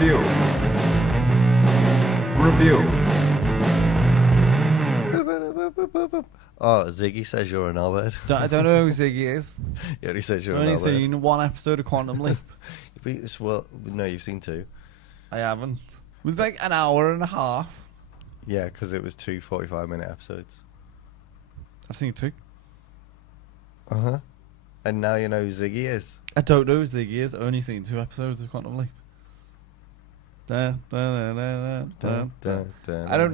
Review. Oh, Ziggy says you're an knobhead. I don't know who Ziggy is. He only says you're I've an only knobhead. seen one episode of Quantum Leap. Well, no, you've seen two. I haven't. It was like an hour and a half. Yeah, because it was two 45-minute episodes. I've seen two. Uh-huh. And now you know who Ziggy is. I don't know who Ziggy is. I've only seen 2 episodes of Quantum Leap. I don't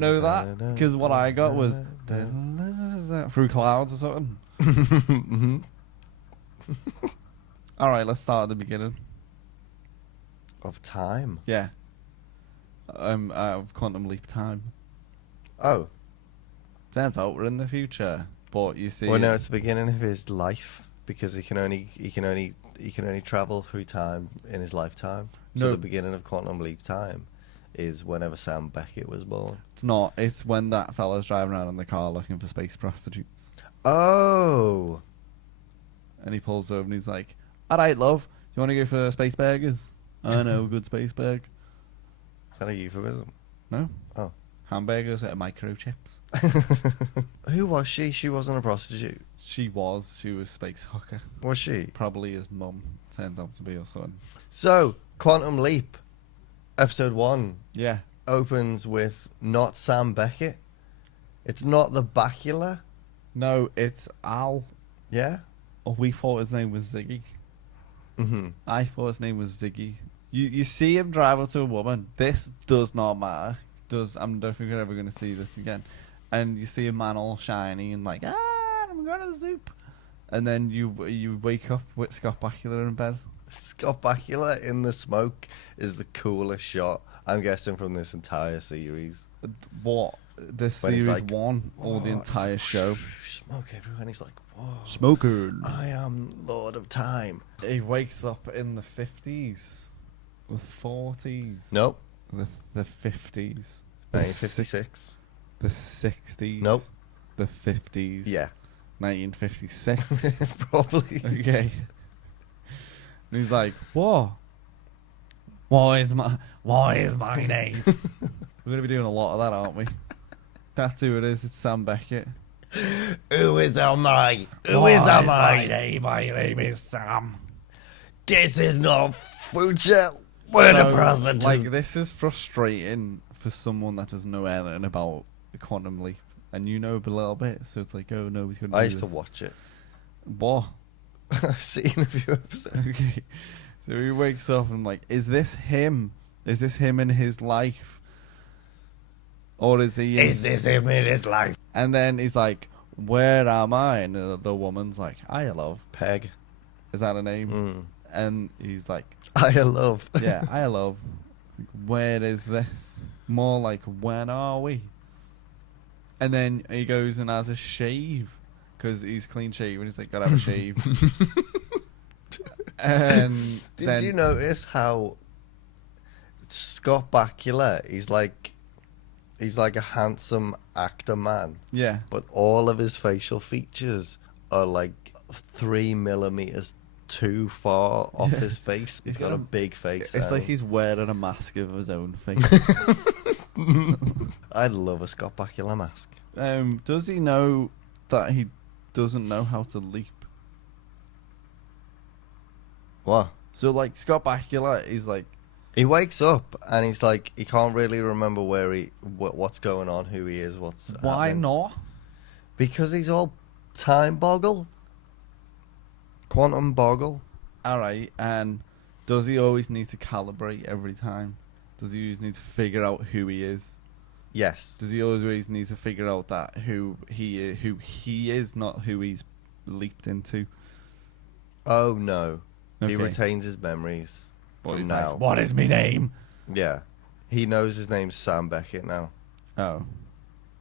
know that because what I got was through clouds or something. All right, let's start at the beginning. Of time. Yeah. Of Quantum Leap time. Oh. Turns out we're in the future, but you see. Well, no, it's the beginning of his life because he can only travel through time in his lifetime. So No. the beginning of Quantum Leap time is whenever Sam Beckett was born. It's not. It's when that fella's driving around in the car looking for space prostitutes, Oh. and he pulls over and he's like, "All right, love, you want to go for space burgers? I know, a good space burger. Is that a euphemism? No. Oh. Hamburgers at microchips." Who was she? She wasn't a prostitute. She was space hooker. Was she? Probably his mum. Turns out to be her son. So, Quantum Leap, episode 1, Yeah. opens with not Sam Beckett. It's not the Bacula. No, it's Al. Yeah? Oh, we thought his name was Ziggy. Mm-hmm. I thought his name was Ziggy. You see him drive up to a woman. This does not matter. I don't think we're ever going to see this again. And you see a man all shiny and like, I'm going to the soup. And then you wake up with Scott Bakula in bed. Scott Bakula in the smoke is the coolest shot, I'm guessing, from this entire series. What? The When he's series like, 1 or the "Whoa," it's entire like, show? Smoke everywhere. And he's like, whoa. Smoker. I am Lord of Time. He wakes up in the 50s. The 40s. Nope. The 50s. 1956. The 60s. Nope. The 50s. Yeah. 1956. Probably. Okay. And he's like, "What? What is my name?" We're gonna be doing a lot of that, aren't we? That's who it is. It's Sam Beckett. Who is I? My name is Sam. This is not future. We're the So, present. like, this is frustrating for someone that doesn't know anything about the Quantum Leap, and you know a little bit. So it's like, oh no, he's gonna. I do used to this. watch it. What? I've seen a few episodes. Okay. So he wakes up and like, is this him? Is this him in his life? Or is he in... Is this him in his life? And then he's like, where am I? And the woman's like, I love. Peg. Is that a name? Mm. And he's like, I love. yeah, I love. Where is this? More like, when are we? And then he goes and has a shave. Because he's clean shaven. He's like, gotta have a shave. And Did you notice how Scott Bakula, he's like a handsome actor man, yeah. but all of his facial features are like 3 millimeters too far off his face. He's got a big face. It's now. like he's wearing a mask of his own face. I'd love a Scott Bakula mask. Does he know that he doesn't know how to leap? What? So like Scott Bakula is like, He wakes up and he's like, he can't really remember what's going on, who he is, what's why happening. not? Because he's all time boggle. Quantum boggle. Alright, and does he always need to calibrate every time? Does he always need to figure out who he is? Yes. Does he always need to figure out that who he is, not who he's leaped into? Oh no. He Okay. retains his memories from He's now. like, what is my name? Yeah. He knows his name's Sam Beckett now. Oh.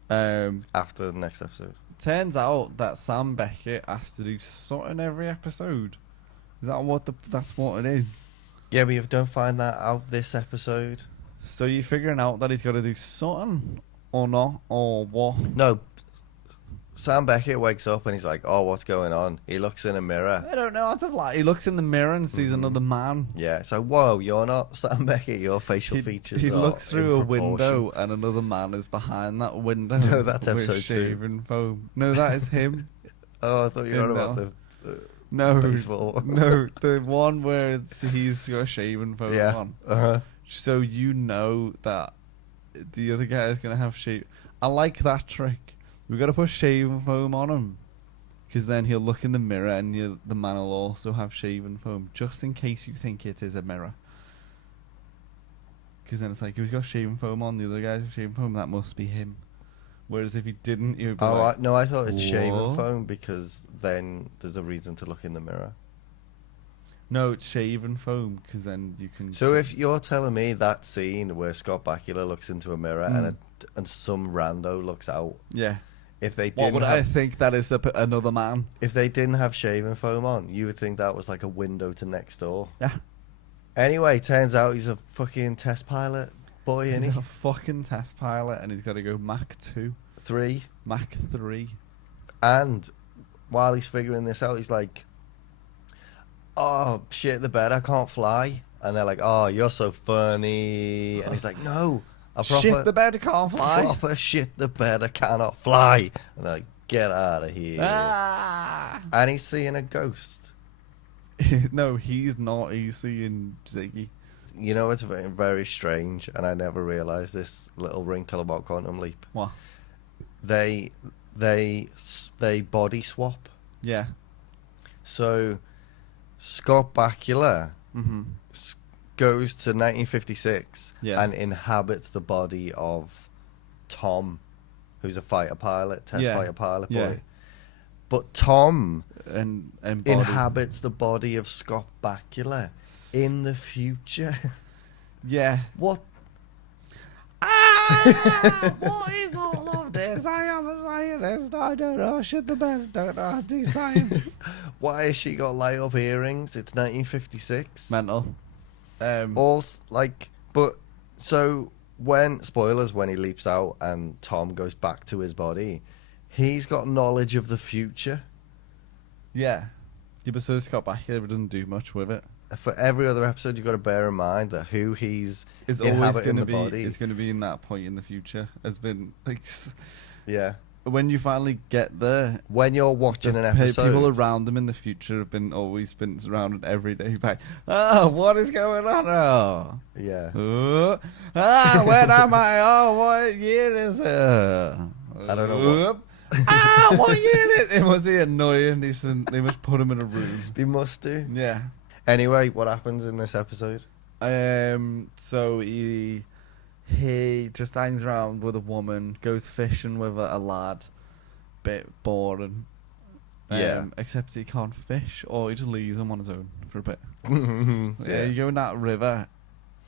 After the next episode. Turns out that Sam Beckett has to do something every episode. Is that that's what it is? Yeah, but you don't find that out this episode. So you're figuring out that he's got to do something or not, or what? No. Sam Beckett wakes up and he's like, "Oh, what's going on?" He looks in a mirror. I don't know how to fly. He looks in the mirror and sees another man. Yeah, it's like, "Whoa, you're not Sam Beckett. Your facial features." He are looks through in a proportion." window and another man is behind that window. No, that's with episode 2. shaving foam. No, that is him. Oh, I thought you were on In about now. the No, baseball. no, the one where he's got shaving foam Yeah. on. Uh-huh. So you know that the other guy is gonna have shave. I like that trick. We got to put shaving foam on him, because then he'll look in the mirror and the man will also have shaving foam, just in case you think it is a mirror. Because then it's like, if he's got shaving foam on, the other guy's got shaving foam, that must be him. Whereas if he didn't, he would be like, No, I thought it's shaving "What?" foam because then there's a reason to look in the mirror. No, it's shaving foam, because then you can. So if you're telling me that scene where Scott Bakula looks into a mirror Mm. and some rando looks out, yeah, if they what didn't would I have, think that is another man? if they didn't have shaving foam on, you would think that was like a window to next door. Yeah, Anyway, turns out he's a fucking test pilot boy, he's isn't he? a fucking test pilot, and he's got to go Mach 2, 3. Mach 3. And while he's figuring this out, he's like, "Oh shit, the bed, I can't fly." And they're like, "Oh, you're so funny." And he's like, "No, a proper Shit, the bed can't fly. proper shit the bed, I cannot fly." And they're like, "Get out of here." Ah. And he's seeing a ghost. No, he's not. He's seeing Ziggy. You know, it's very, very strange, and I never realised this little wrinkle about Quantum Leap. What? They body swap. Yeah. So Scott Bakula Mm-hmm. goes to 1956 Yeah. and inhabits the body of Tom, who's a fighter pilot, test Yeah. fighter pilot boy. Yeah. But Tom And inhabits the body of Scott Bakula in the future. Yeah. What? What is all of this? I am a scientist. I don't know shit the bed. Don't know how to do science. Why has she got light up earrings? It's 1956. Mental. But so when spoilers when he leaps out and Tom goes back to his body, he's got knowledge of the future. Yeah. Yeah, but so Scott Bakula doesn't do much with it. For every other episode, you've got to bear in mind that who he's It's always inhabiting going to the be. body. It's going to be in that point in the future. Has been like Yeah. when you finally get there. When you're watching an The episode, people around them in the future have always been surrounded every day by, "Oh, what is going on? Oh, yeah, where am I? Oh, what year is it? I don't know What year is it? It must be annoying. They must put him in a room. they must do. Yeah. Anyway, what happens in this episode? So he just hangs around with a woman, goes fishing with a lad. Bit boring. Yeah. Except he can't fish, or he just leaves him on his own for a bit. Yeah, yeah. you go in that river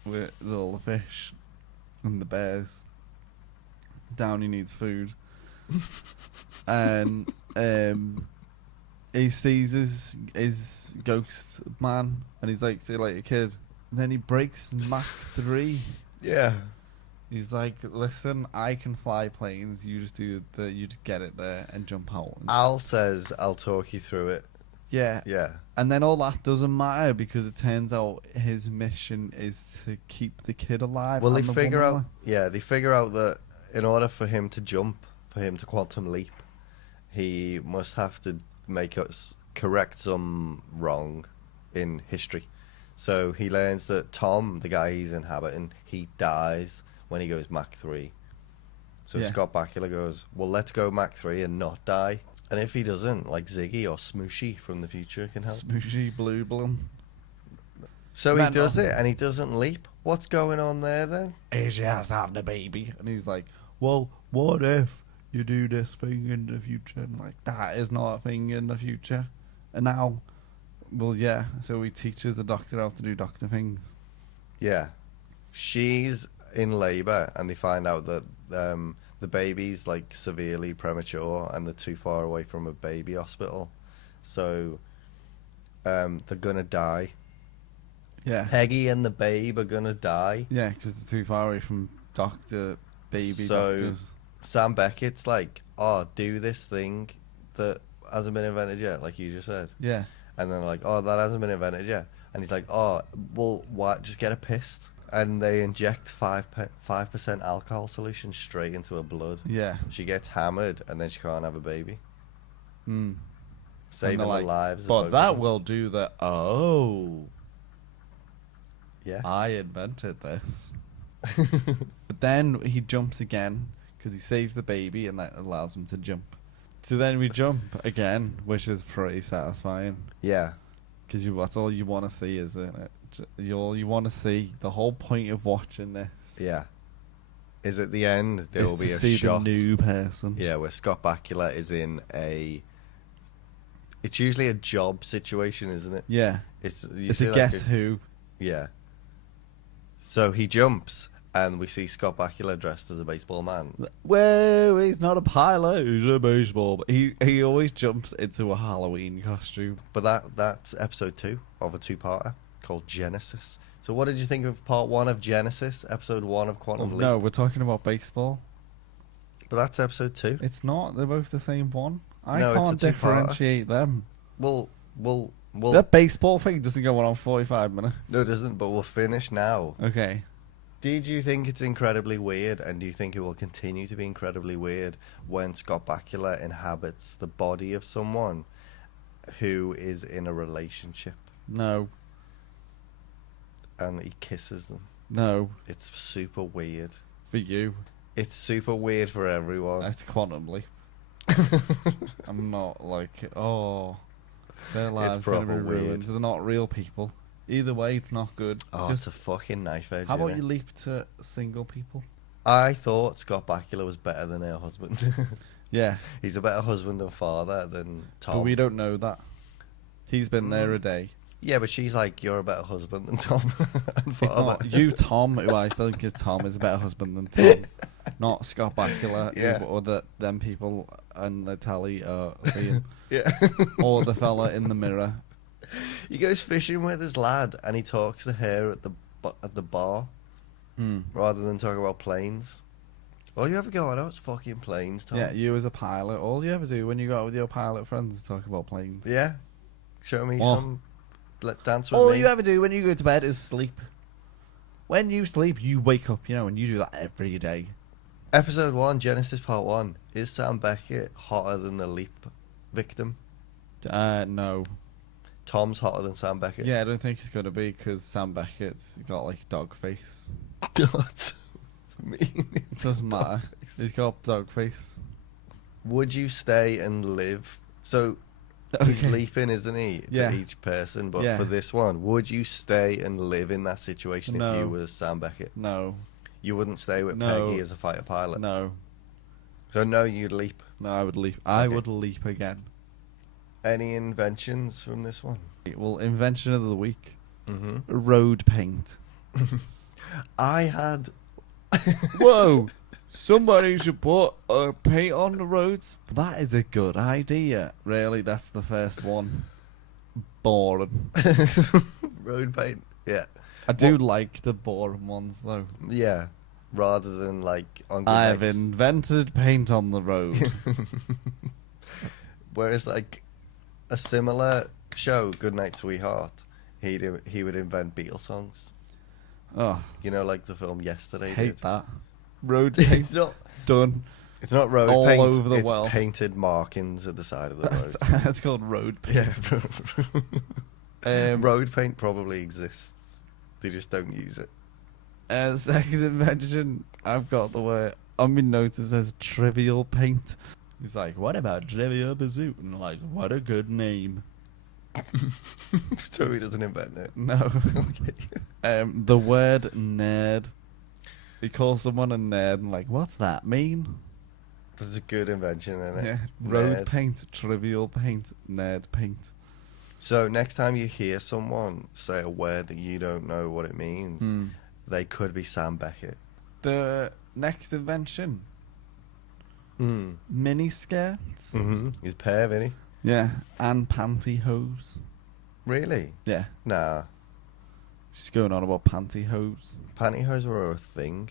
with all the fish and the bears. Downey needs food. And he sees his ghost man, and he's like, say, like a kid. And then he breaks Mach 3. Yeah. He's like, "Listen, I can fly planes. You just you just get it there and jump out." Al says, "I'll talk you through it." Yeah. Yeah. And then all that doesn't matter because it turns out his mission is to keep the kid alive. Well, they and the figure woman out. alive. Yeah, they figure out that in order for him to jump, for him to quantum leap, he must have to make us correct some wrong in history. So he learns that Tom, the guy he's inhabiting, he dies when he goes Mach 3. So Yeah. Scott Bakula goes, "Well, let's go Mach 3 and not die." And if he doesn't, like Ziggy or Smooshy from the future can help. Smooshy blue bloom. So he Mental. does it and he doesn't leap. What's going on there then? He's just having a baby. And he's like, "Well, what if you do this thing in the future?" And like, that is not a thing in the future. And now, well, yeah. So he teaches the doctor how to do doctor things. Yeah. She's in labour and they find out that the baby's like severely premature and they're too far away from a baby hospital. So they're gonna die. Yeah. Peggy and the babe are gonna die. Yeah, because it's too far away from doctor, baby So- doctors. Sam Beckett's like, oh, do this thing that hasn't been invented yet, like you just said. Yeah. And then like, oh, that hasn't been invented yet. And he's like, oh, well, why? Just get her pissed. And they inject 5% alcohol solution straight into her blood. Yeah. She gets hammered, and then she can't have a baby. Mm. Saving the lives of But both that of them. will do the... Oh. Yeah. I invented this. But then he jumps again because he saves the baby and that allows him to jump. So then we jump again, which is pretty satisfying. Yeah. Because that's all you want to see, isn't it? All you want to see. The whole point of watching this Yeah. Is at the end there is will to be a see shot. the new person. Yeah, where Scott Bakula is in a. It's usually a job situation, isn't it? Yeah. It's It's usually a like guess who. Yeah. So he jumps, and we see Scott Bakula dressed as a baseball man. Well, he's not a pilot. He's a baseball. But he always jumps into a Halloween costume. But that's episode 2 of a 2-parter called Genesis. So what did you think of part 1 of Genesis, episode 1 of Quantum Leap? No, we're talking about baseball. But that's episode 2. It's not. They're both the same one. I No, it's a can't two-parter. differentiate them. Well, That baseball thing doesn't go on 45 minutes. no, it doesn't, but we'll finish now. Okay. Did you think it's incredibly weird, and do you think it will continue to be incredibly weird when Scott Bakula inhabits the body of someone who is in a relationship No. and he kisses them? No. It's super weird. For you. It's super weird for everyone. It's Quantum Leap. I'm not like, oh, their lives going to be proper weird. ruined. They're not real people. Either way, it's not good. Oh, Just, it's a fucking knife edge. how about innit? you leap to single people? I thought Scott Bakula was better than her husband. Yeah, He's a better husband and father than Tom. but we don't know that. He's been there a day. Yeah, but she's like, you're a better husband than Tom and It's father. not you, Tom, who I think is Tom, is a better husband than Tom. Not Scott Bakula, Yeah. or them people and the tally are seeing. Yeah. Or the fella in the mirror. He goes fishing with his lad, and he talks to her at the bar, Hmm. rather than talk about planes. All you ever go on, it's fucking planes, Tom. Yeah, you as a pilot, all you ever do when you go out with your pilot friends is talk about planes. Yeah. Show me Oh. some. Dance with All me. you ever do when you go to bed is sleep. When you sleep, you wake up, and you do that every day. Episode 1, Genesis Part 1. Is Sam Beckett hotter than the leap victim? No. Tom's hotter than Sam Beckett. Yeah, I don't think it's going to be because Sam Beckett's got like dog face. That's mean. It doesn't matter. He's got dog face. Would you stay and live? So he's Okay. leaping, isn't he, to Yeah. each person? But Yeah. for this one, would you stay and live in that situation if No. you were Sam Beckett? No. You wouldn't stay with No. Peggy as a fighter pilot. No. So no, you'd leap. No, I would leap. I Okay. would leap again. Any inventions from this one? Well, invention of the week. Mm-hmm. Road paint. I had. Whoa! Somebody should put paint on the roads. That is a good idea. Really, that's the first one. Boring. Road paint. Yeah. I do like the boring ones though. Yeah. Rather than like on Good I've Nights. invented paint on the road. Whereas like a similar show, Goodnight Sweetheart, he would invent Beatles songs. Oh, You know, like the film Yesterday hate did. that. Road paint It's not. done. It's not road All paint. over the it's world. painted markings at the side of the road. That's called road paint. Yeah. Um, Road paint probably exists. They just don't use it. Second invention, I've got the word on my notes. It says trivial paint. He's like, what about Trivial Pursuit? And like, what a good name. So he doesn't invent it. No. The word nerd. He calls someone a nerd and like, what's that mean? That's a good invention, isn't it? Yeah. Road Nerd. paint, trivial paint, nerd paint. So next time you hear someone say a word that you don't know what it means, Hmm. they could be Sam Beckett. The next invention, mini skirts. Mm-hmm. He's Perv, isn't he? Yeah. And pantyhose. Really? Yeah. Nah. She's going on about pantyhose. Pantyhose were a thing.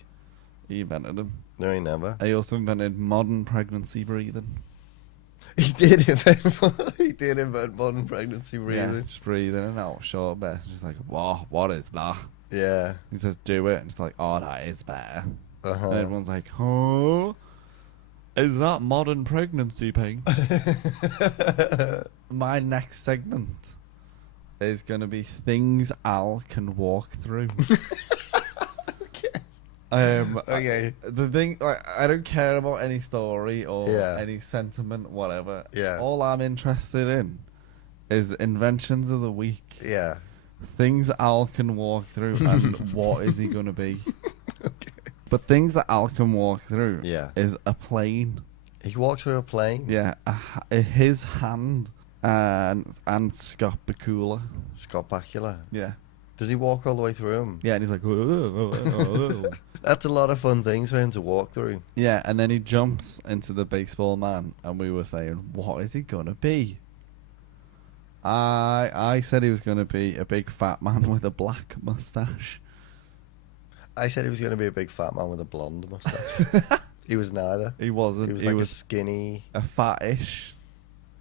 He invented them. No, he never. He also invented modern pregnancy breathing. He did invent. He did invent modern pregnancy Yeah, breathing. just breathing in and out short breath. Just like, what is that? Yeah. He says, do it. And it's like, oh, that is better. Uh-huh. And everyone's like, huh? Is that modern pregnancy paint? My next segment is going to be things Al can walk through. Okay. The thing, I don't care about any story or Yeah. any sentiment, whatever. Yeah. All I'm interested in is inventions of the week. Yeah. Things Al can walk through, and what is he going to be? Okay. But things that Al can walk through Yeah. is a plane. He walks through a plane. Yeah, his hand and Scott Bakula. Scott Bakula. Yeah. Does he walk all the way through him? Yeah, and he's like, "Whoa." That's a lot of fun things for him to walk through. Yeah, and then he jumps into the baseball man, and we were saying, what is he gonna be? I said he was gonna be a big fat man with a black mustache. I said he was going to be a big fat man with a blonde mustache. He was neither. He wasn't. He was He like a was skinny. a fattish,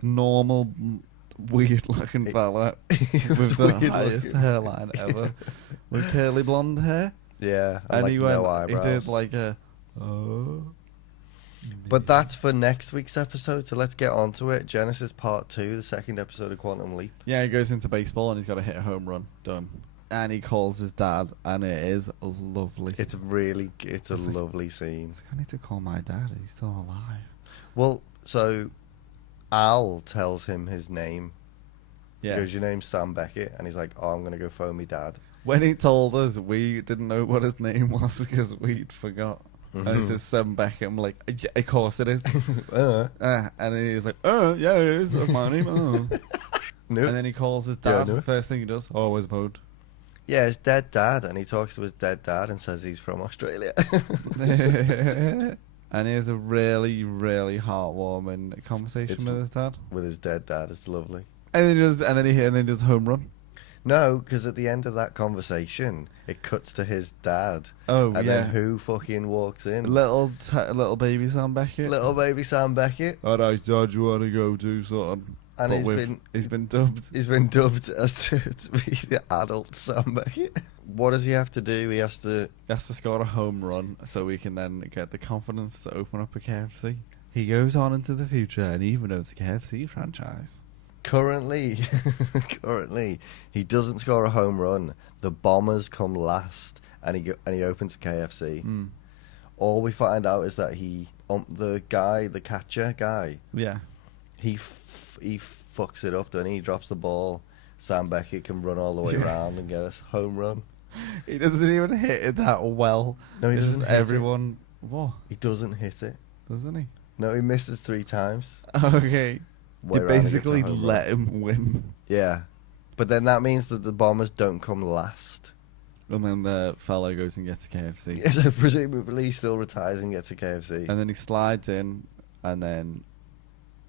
normal, weird-looking He- fella he with was the weird highest looking. hairline ever, with curly blonde hair. Yeah, And like he no went. He eyebrows. did like a. Oh. But that's for next week's episode, so let's get on to it. Genesis Part 2, the second episode of Quantum Leap. Yeah, he goes into baseball and he's got to hit a home run. Done. And he calls his dad, and it is lovely. It's a It's like- lovely scene. I need to call my dad. He's still alive. Well, so Al tells him his name. He Yeah. goes, your name's Sam Beckett. And he's like, oh, I'm going to go phone me dad. When he told us, we didn't know what his name was because we'd forgot. And he says Sam Beckett. I'm like, yeah, of course it is. And he was like, yeah, it is. That's my name. No. And then he calls his Yeah, dad. no. The first thing he does, always vote. Yeah, his dead dad. And he talks to his dead dad and says he's from Australia. And he has a really, really heartwarming conversation It's- with his dad. With his dead dad. It's lovely. And then he does home run. No, because at the end of that conversation, it cuts to his dad. Oh, And yeah. then who fucking walks in? Little baby Sam Beckett. Little baby Sam Beckett. Alright, Dad, you want to go do something? And But he's been dubbed. He's been dubbed as to be the adult Sam Beckett. What does he have to do? He has to... He has to score a home run so we can then get the confidence to open up a KFC. He goes on into the future and even owns a KFC franchise. Currently, he doesn't score a home run. The Bombers come last, and he opens a KFC. Mm. All we find out is that the catcher guy, Yeah. he fucks it up, doesn't he? He drops the ball. Sam Beckett can run all the way Yeah. around and get a home run. He doesn't even hit it that well. No, he It's doesn't just hit it. everyone. What? He doesn't hit it. Doesn't he? No, he misses 3 times. Okay. Way They around and gets a basically home run. let him win. Yeah. But then that means that the Bombers don't come last. And then the fellow goes and gets a KFC. So presumably he still retires and gets a KFC. And then he slides in, and then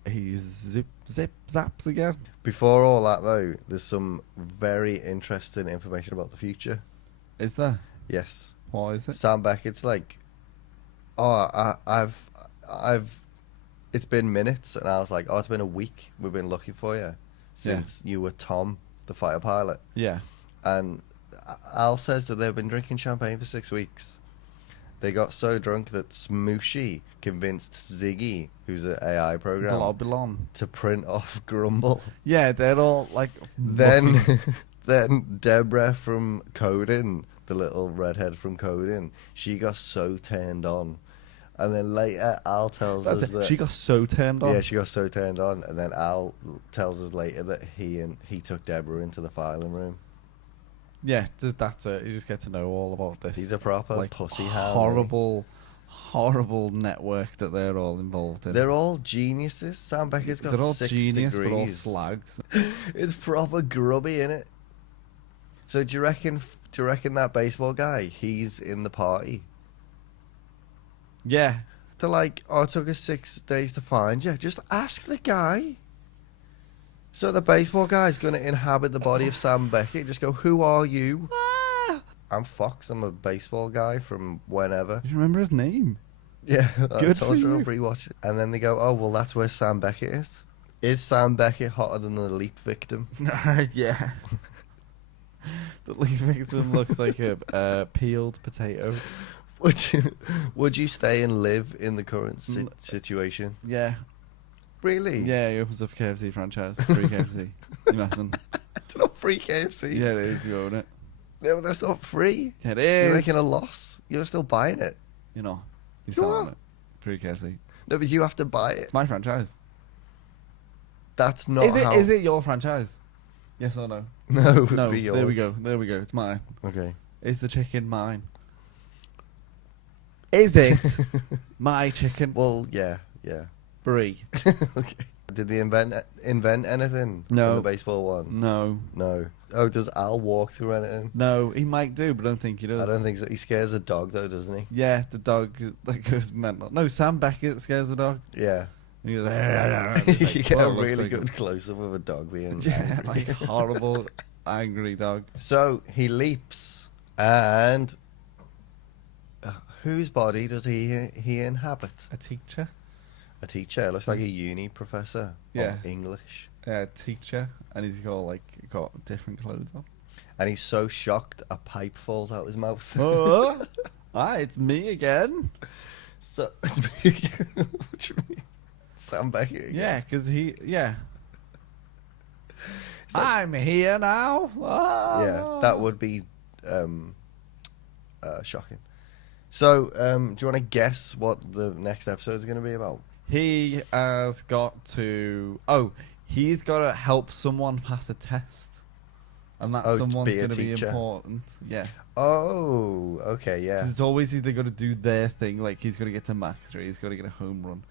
he zaps again. Before all that, though, there's some very interesting information about the future. Is there? Yes. What is it? Sam Beckett's like, oh, I've, it's been minutes. And I was like, oh, it's been a week. We've been looking for you since you were Tom, the fighter pilot. Yeah. And Al says that they've been drinking champagne for 6 weeks. They got so drunk that Smooshy convinced Ziggy, who's an AI program, Globulon. to print off Grumble. Yeah, they're all like. Then, then Deborah from Coding, the little redhead from Coding, she got so turned on. And then later, Al tells That's us it. that She got so turned on. yeah, she got so turned on. And then Al tells us later that he took Deborah into the filing room. Yeah, that's it. You just get to know all about this. He's a proper like pussy hound. horrible network that they're all involved in. They're all geniuses. Sam Beckett's got They're all 6 genius, degrees. but all slags. It's proper grubby, innit? So do you reckon that baseball guy, he's in the party? Yeah. They're like, oh, it took us 6 days to find you. Just ask the guy. So the baseball guy's going to inhabit the body of Sam Beckett. Just go, who are you? I'm Fox. I'm a baseball guy from whenever. Do you remember his name? Yeah, I Good told for you you. to rewatch it. And then they go, oh, well, that's where Sam Beckett is. Is Sam Beckett hotter than the leap victim? Yeah. The leaf victim looks like a peeled potato. Would you would you stay and live in the current Mm. situation? Yeah. Really? Yeah, he opens up a KFC franchise. Free KFC. You messing? It's not free KFC. Yeah, it is. You own it. No, but that's not free. It You're is. making a loss. You're still buying it. You know, you're You selling are. it. Free KFC. No, but you have to buy it. It's my franchise. That's not Is it? how... Is it your franchise? Yes or no? No, it would No. be yours. There we go. There we go. It's mine. Okay. Is the chicken mine? Is it my chicken? Well, yeah. Brie. Okay. Did they invent anything No. in the baseball one? No. No. Oh, does Al walk through anything? No, he might do, but I don't think he does. I don't think so. He scares a dog, though, doesn't he? Yeah, the dog that goes mental. No, Sam Beckett scares the dog. Yeah. And he goes, You get a "Whoa, looks really like good close-up of a dog being yeah, angry. like horrible, angry dog. So he leaps, and whose body does he inhabit? A teacher. A teacher. Looks like a uni professor. Yeah. Of English. Yeah, teacher, and he's got different clothes on. And he's so shocked, a pipe falls out his mouth. Oh, it's me again. So it's me. What do you mean? Sam Beckett again? Yeah, because yeah. It's like- I'm here now. Yeah, that would be shocking. So, do you want to guess what the next episode is going to be about? He has got to. Oh, he's got to help someone pass a test, and that Oh, to someone's be a going to be teacher. important. Yeah, Oh, okay, 'cause yeah. it's always either got to do their thing, like he's got to get to Mach 3, he's got to get a home run.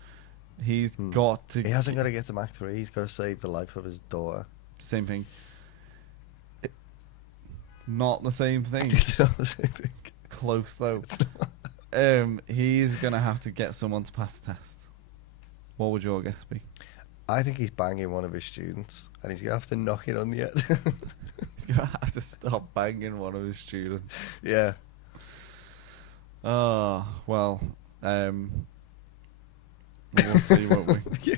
He's got to. He hasn't got to get to Mach 3. He's got to save the life of his daughter. Same thing. Not the same thing. It's not the same thing. Close though. He's gonna have to get someone to pass the test. What would your guess be? I think he's banging one of his students, and he's going to have to knock it on the head. He's gonna have to stop banging one of his students. Yeah. Oh well. We'll see, won't we? Yeah.